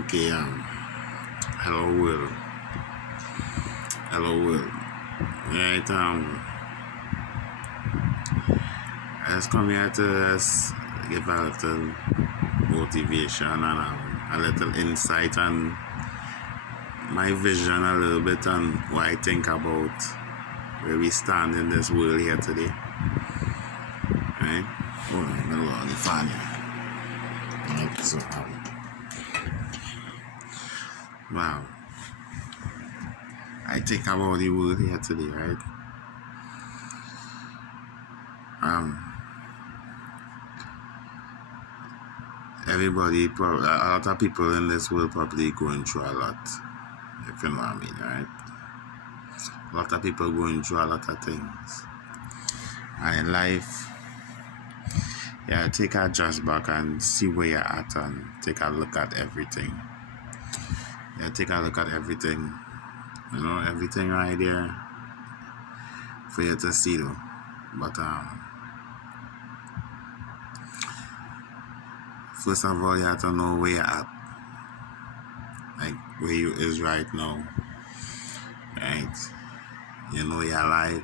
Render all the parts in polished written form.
Okay, hello world, hello world. Right, I just come here to just give a little motivation and a little insight on my vision a little bit on what I think about where we stand in this world here today. Right? Oh, I'm gonna go on the fan here. Right, so, wow. I think about the world here today, right? Everybody, a lot of people in this world probably going through a lot, if you know what I mean, right? A lot of people going through a lot of things. And in life, yeah, take a just back and see where you're at and take a look at everything. Yeah, take a look at everything. You know, everything right there for you to see though. But first of all, you have to know where you're at. Like where you is right now. Right? You know you're alive.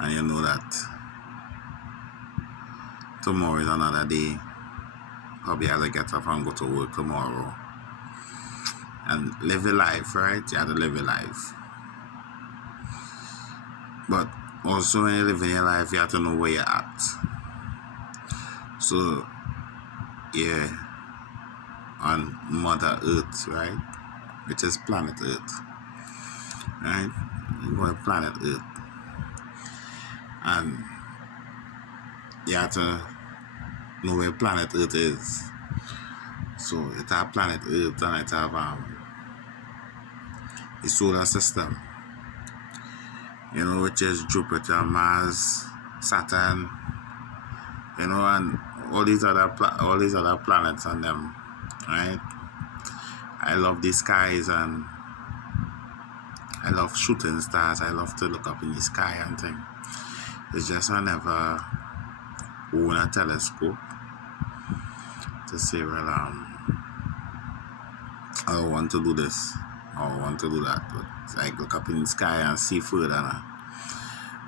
And you know that tomorrow is another day. Probably have to get up and go to work tomorrow. And live your life, right? You have to live your life. But also when you live in your life, you have to know where you're at. So, yeah, on Mother Earth, right? Which is planet Earth. Right? You go on planet Earth. And you have to know where planet Earth is. So it have planet Earth and it have the solar system. You know, which is Jupiter, Mars, Saturn, you know, and all these other planets and them, right? I love the skies and I love shooting stars. I love to look up in the sky and things. It's just I never own a telescope to say, well, I want to do this or I want to do that. But I look up in the sky and see further now.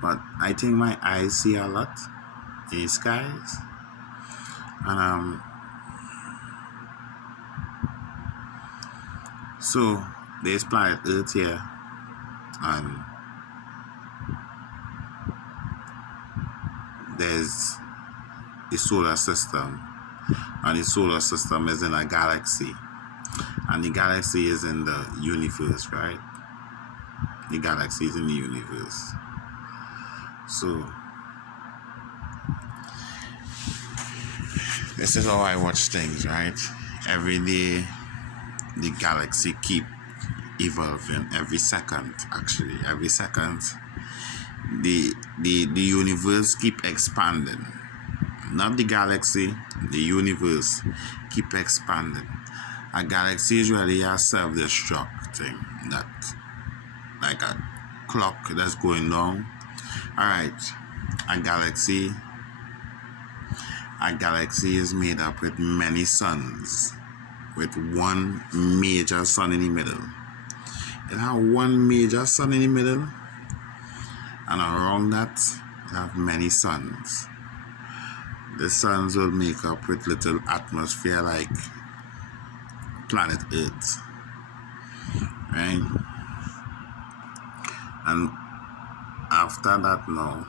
But I think my eyes see a lot in the skies. And so there's planet Earth here, and there's the solar system, and the solar system is in a galaxy, and the galaxy is in the universe, right? The galaxy is in the universe. So this is how I watch things, right? Every day the galaxy keep evolving. Every second, actually, every second the universe keep expanding. Not the galaxy, the universe keep expanding. A galaxy is really a self-destruct thing, that like a clock that's going down. Alright, a galaxy is made up with many suns, with one major sun in the middle. It have one major sun in the middle, and around that it have many suns. The suns will make up with little atmosphere like planet Earth, right? And after that now,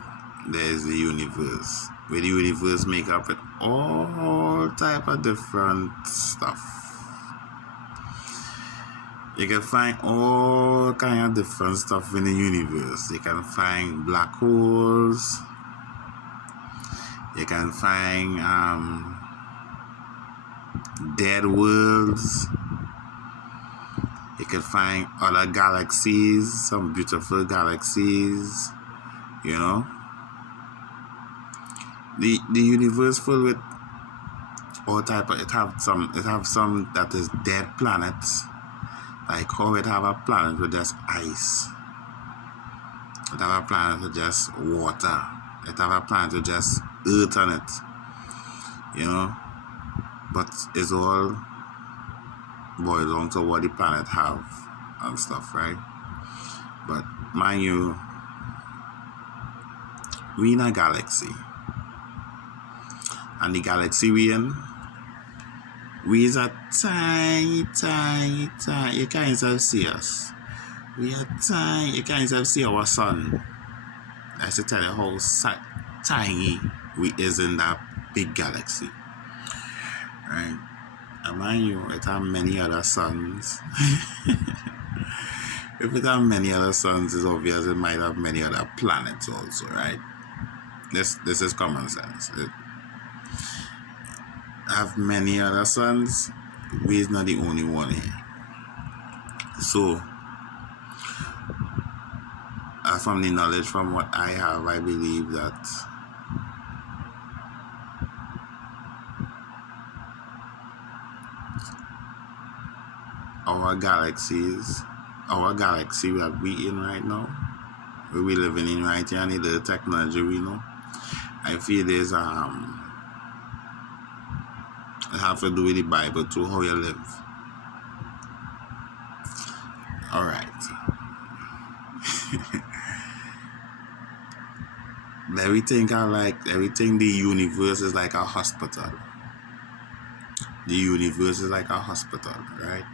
there's the universe, where the universe make up with all type of different stuff. You can find all kind of different stuff in the universe. You can find black holes. You can find dead worlds. You can find other galaxies, some beautiful galaxies, you know. The universe full with all type of, it have some that is dead planets, like how it have a planet with just ice. It have a planet with just water. It have a planet with just earth on it, you know. But it's all boil down to what the planet have and stuff, right? But mind you, we in a galaxy. And the galaxy we in, we is a tiny, tiny, tiny. You can't even see us. We are tiny. You can't even see our sun. I should tell you how tiny we is in that big galaxy. Right? And mind you, it have many other suns. If it have many other suns, it's obvious it might have many other planets also, right? This is common sense. It have many other suns. We is not the only one here. So, from the knowledge from what I have, I believe that our galaxy that we in right now, where we living in right here, and the technology we know, I feel there's it have to do with the Bible too, how you live. Alright. Everything the universe is like a hospital. The universe is like a hospital, right?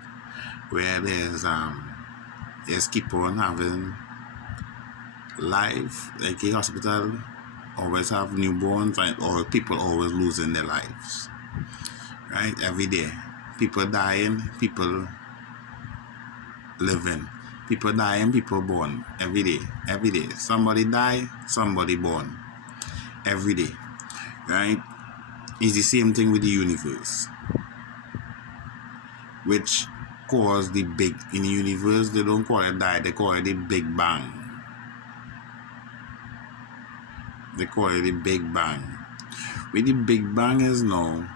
Where there's keep on having life, like a hospital always have newborns, right? Or people always losing their lives, right? Every day, people dying, people living, people dying, people born. Every day, somebody die, somebody born. Every day, right? It's the same thing with the universe, which caused the big in the universe. They don't call it die, they call it the Big Bang. They call it the Big Bang. Where the Big Bang is now,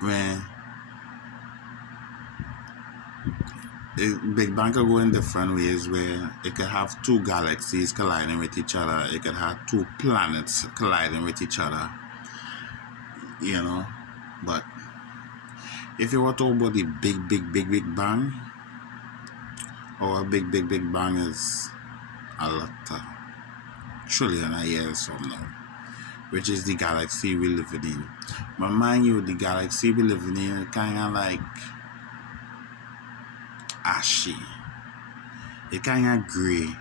where the Big Bang could go in different ways, where it could have two galaxies colliding with each other. It could have two planets colliding with each other. You know, but if you were to talk about the big bang, our big bang is a lot of trillion of years from now, which is the galaxy we living in. But mind you, the galaxy we living in is kind of like ashy. It kind of gray.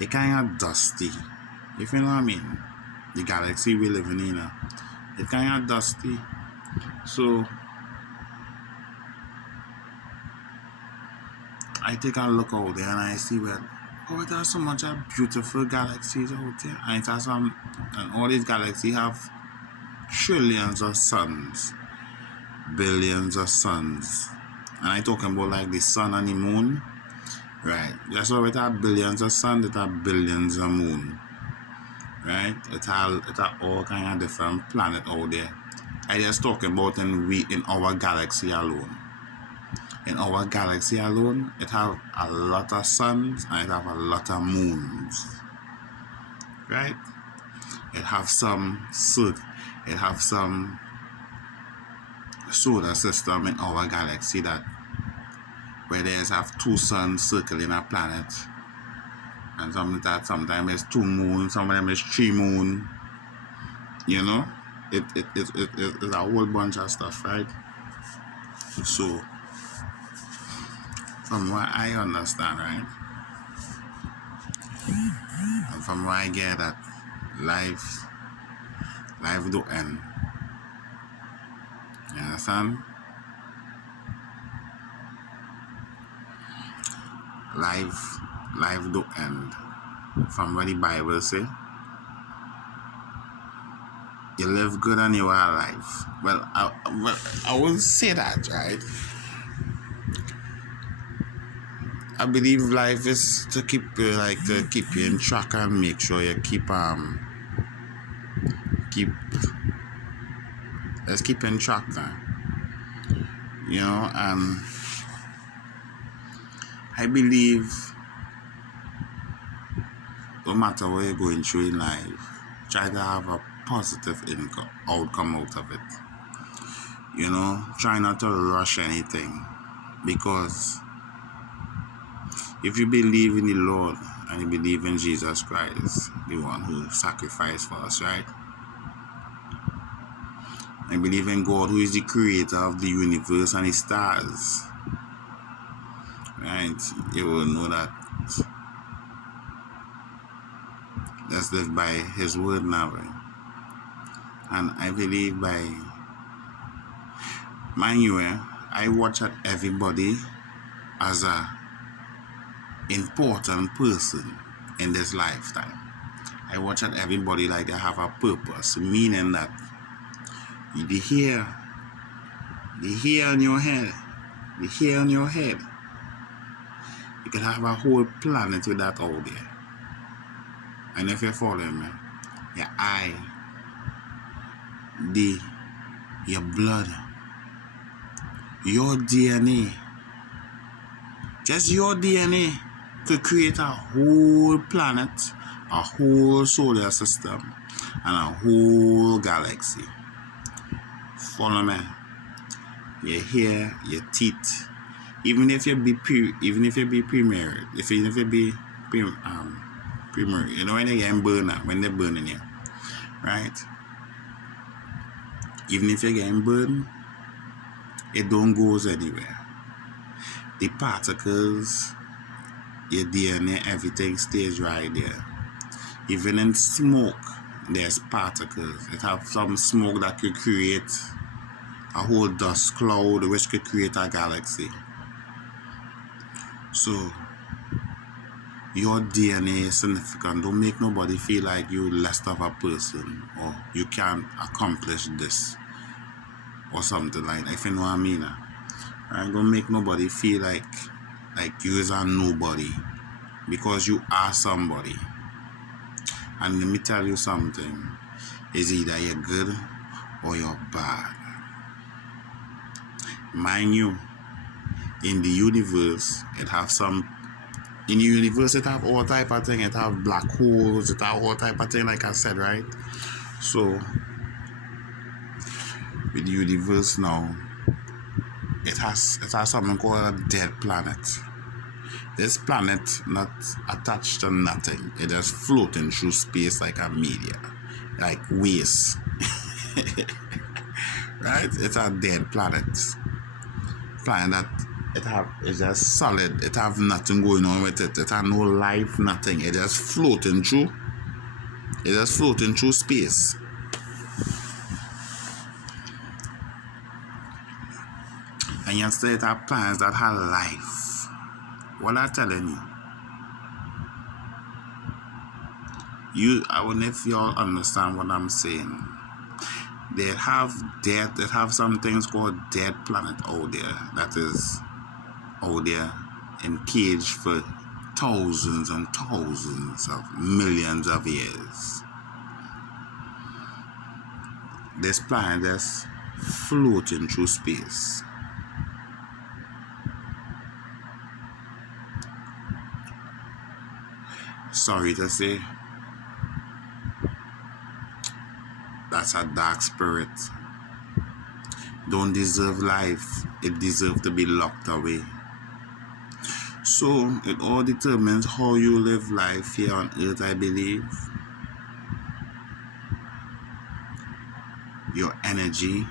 It kind of dusty. If you know what I mean. The galaxy we living in, it kind of dusty. So I take a look out there and I see there's so much of beautiful galaxies out there, and and all these galaxies have trillions of suns, billions of suns, and I talking about like the sun and the moon, right? That's why it have billions of suns, it have billions of moon, right? It have all kind of different planet out there. I just talking about in our galaxy alone. In our galaxy alone, it have a lot of suns and it have a lot of moons, right? It have some solar system in our galaxy that where there's have two suns circling a planet, and sometimes there's two moons, sometimes there's three moons. You know, it's a whole bunch of stuff, right? So, from what I understand, right, and from what I get that life do end. You understand? Life do end. From what the Bible say, you live good and you are alive. Well, I will say that, right? I believe life is to keep you in track and make sure you keep in track now. You know, and I believe no matter what you're going through in life, try to have a positive outcome out of it. Try not to rush anything, because if you believe in the Lord and you believe in Jesus Christ, the one who sacrificed for us, right? I believe in God, who is the creator of the universe and the stars, right? You will know that. Let's live by His word now, right? And I believe by, mind you, I watch at everybody as a important person in this lifetime. I watch at everybody like they have a purpose, meaning that the hair on your head, you can have a whole planet with that out there. And if you're following me, your eye, your blood, your DNA, just your DNA could create a whole planet, a whole solar system, and a whole galaxy. Follow me. Your hair, your teeth, even if you be pre-married, even if you be pre-married, when they get burned up, when they're burning you, right? Even if you're getting burned, it don't goes anywhere. The particles, your DNA, everything stays right there. Even in smoke, there's particles. It have some smoke that could create a whole dust cloud, which could create a galaxy. So your DNA is significant. Don't make nobody feel like you're less of a person or you can't accomplish this or something like that, if you know what I mean. Right? Don't make nobody feel like you is a nobody, because you are somebody. And let me tell you something, is either you're good or you're bad. Mind you, in the universe, it have all type of thing. It have black holes, it have all type of thing, like I said, right? So with the universe now, it has something called a dead planet. This planet not attached to nothing. It is floating through space like a media, like waste. Right? It's a dead planet. Planet that it's just solid. It have nothing going on with it. It have no life, nothing. It just floating through. It just floating through space. And yesterday it have planets that have life. What I'm telling you, I wonder if y'all understand what I'm saying. They have some things called dead planet out there that is out there in cage for thousands and thousands of millions of years. This planet is floating through space. Sorry to say, that's a dark spirit. Don't deserve life. It deserves to be locked away. So it all determines how you live life here on earth, I believe. Your energy,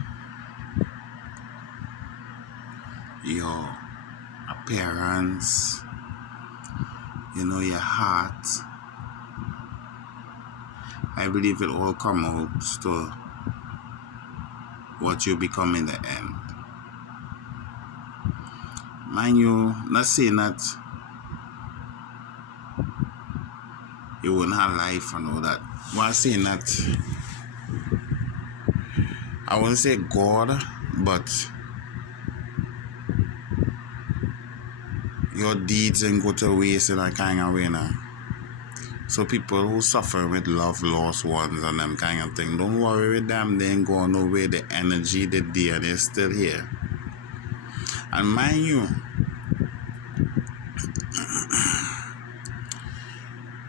your appearance, your heart. I believe it all comes out to what you become in the end. Mind you, not saying that you wouldn't have life and all that. While saying that, I wouldn't say God, but your deeds ain't go to waste in a kind of way now. So people who suffer with love, lost ones and them kind of thing, don't worry with them. They ain't going nowhere. The energy, the DNA is still here. And mind you,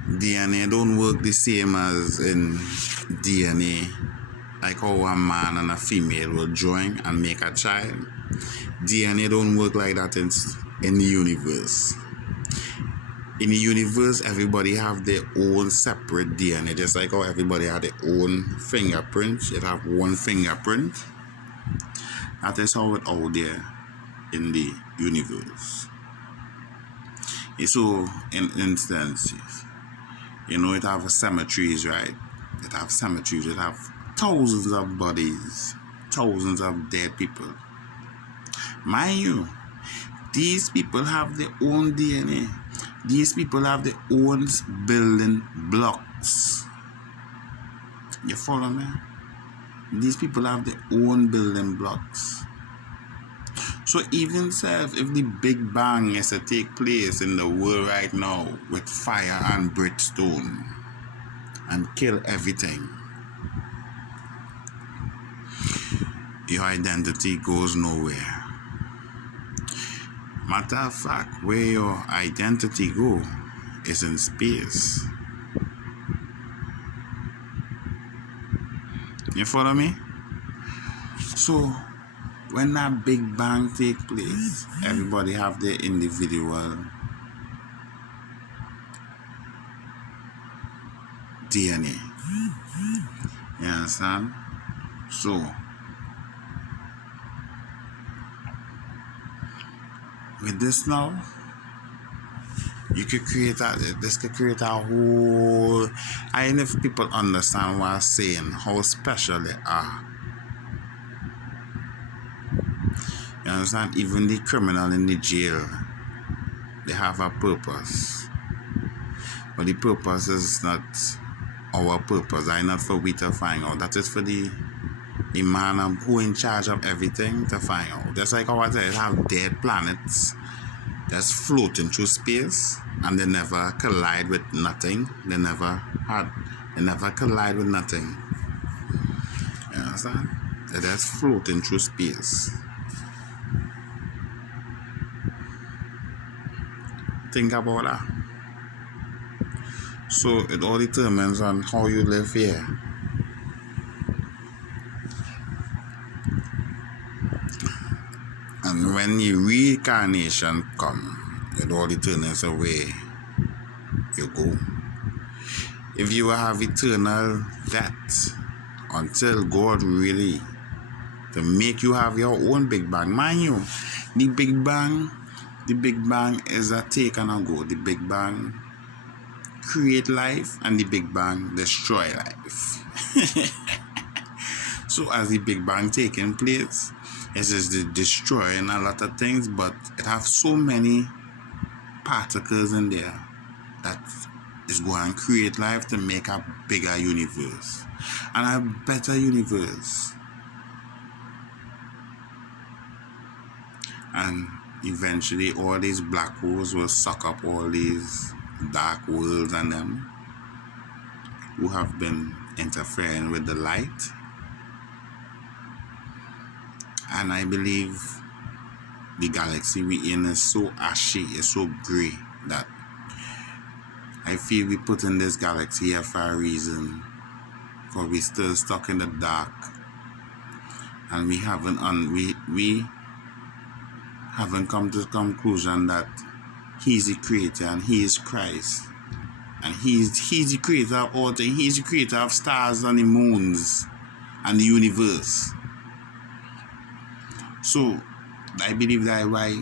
DNA don't work the same as in DNA like how a man and a female will join and make a child. DNA don't work like that in the universe. In the universe, everybody have their own separate DNA. Just like how everybody have their own fingerprints. It have one fingerprint. That is how it out there in the universe. So, in instances, it have cemeteries, right? It have cemeteries. It have thousands of bodies, thousands of dead people. Mind you, these people have their own DNA. These people have their own building blocks. You follow me? These people have their own building blocks. So even if the Big Bang is to take place in the world right now with fire and brimstone and kill everything, your identity goes nowhere. Matter of fact, where your identity go is in space. You follow me? So when that Big Bang take place, everybody have their individual DNA. You understand? So with this now, this could create a whole, I don't know if people understand what I'm saying, how special they are. You understand? Even the criminal in the jail, they have a purpose. But the purpose is not our purpose. I not for we to find out. That is for the man who in charge of everything to find out. Just like how I said, have dead planets that's floating through space and they never collide with nothing. They never collide with nothing. You understand? They're just floating through space. Think about that. So it all determines on how you live here. And when the reincarnation come, it all determines the way you go. If you have eternal death until God really to make you have your own Big Bang. Mind you, the Big Bang is a take and a go. The Big Bang create life and the Big Bang destroy life. So as the Big Bang taking place, it is destroying a lot of things, but it have so many particles in there that is going to create life to make a bigger universe and a better universe. And eventually all these black holes will suck up all these dark worlds and them who have been interfering with the light. And I believe the galaxy we in is so ashy, is so grey that I feel we put in this galaxy here for a reason. Because we still stuck in the dark. And we haven't come to the conclusion that He's the creator and He is Christ. And He's the creator of all things. He's the creator of stars and the moons and the universe. So I believe that why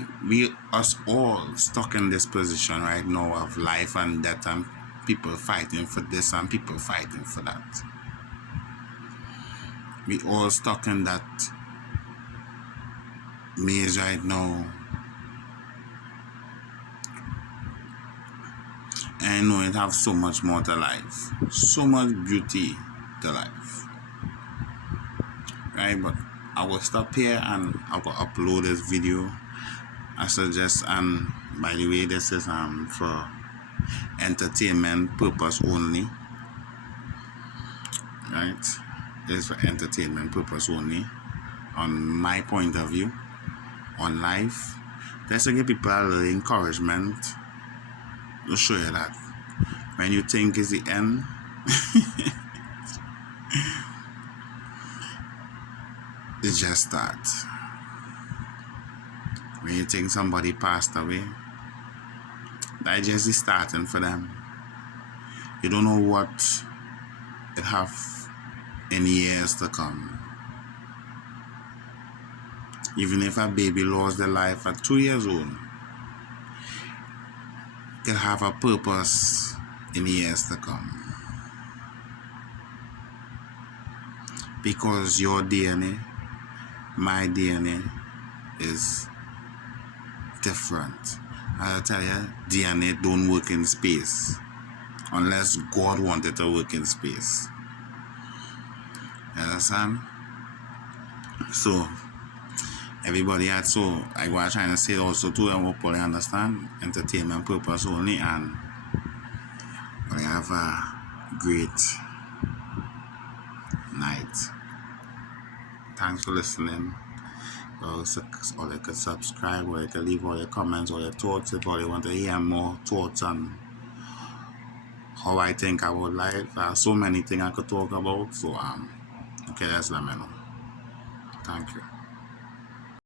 us all stuck in this position right now of life and death, and people fighting for this and people fighting for that. We all stuck in that maze right now. And I know it have so much more to life. So much beauty to life. Right? But I will stop here and I will upload this video. I suggest, and by the way, this is for entertainment purpose only. Right? This is for entertainment purpose only. On my point of view on life. Just to give people a little encouragement to show you that when you think is the end, It's just that when you think somebody passed away, that just is starting for them. You don't know what it have in years to come. Even if a baby lost their life at 2 years old, it have a purpose in years to come. Because your DNA, my DNA is different. I tell you, DNA don't work in space unless God wanted to work in space. You understand? So everybody had, so I was trying to say also too, I hope they understand, entertainment purpose only, and I have a great night. Thanks for listening. Or you can subscribe, or you can leave all your comments or your thoughts if you want to hear more thoughts on how I think about life. So many things I could talk about. So okay, let's let me know. Thank you.